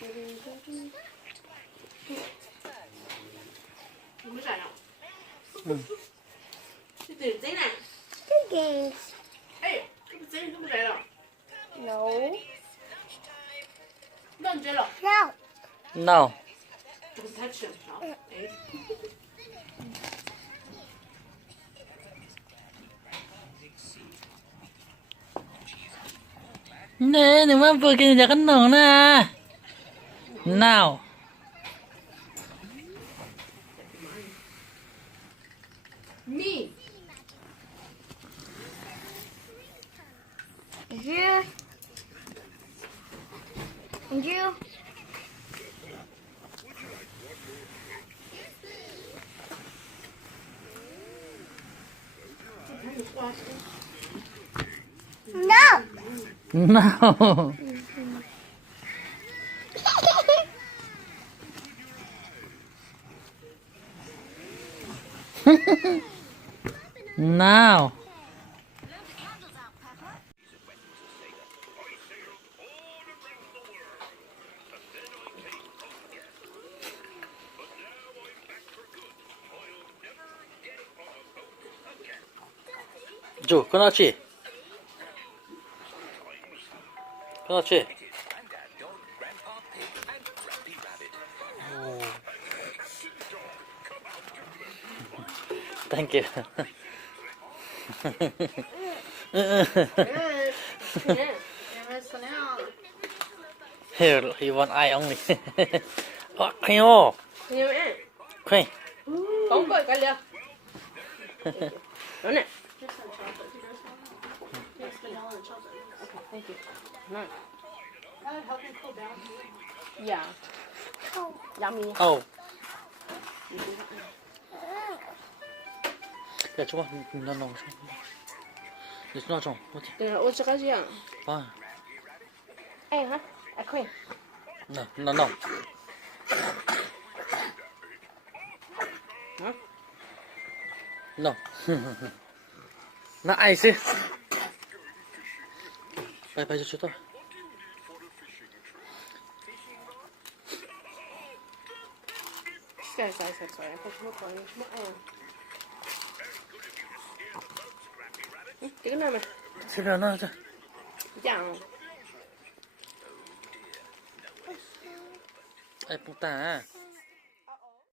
ไม่ใส่หรอกตื่นเต้นอ่ะ Cookies. เอ้ยไม่ใส่ไม่ใส่หรอก No. 认真了 No. no 这个是太吃了好哎 nè đừng mà vừa kia giờ cái nổ nè nào me You. And you. No. no nào Chủ, con nào chị? Con nào chị? Oh. Thank you. Here, he want eye only. Oh, kêu. nhiều ấy Kêu. không gọi cái liền đó nè okay thank you no yeah yummy Oh. 야, 줘봐. 나 넣어. 너 좀. 어디? 对我这个这样 봐. 哎哈哎快 나 넣어. 응? 넣어. 나 아이스. 빨리 줘. 晒快什么管什么哎呀这个拿没 새벽 나자. 这样 아이, 뽕따.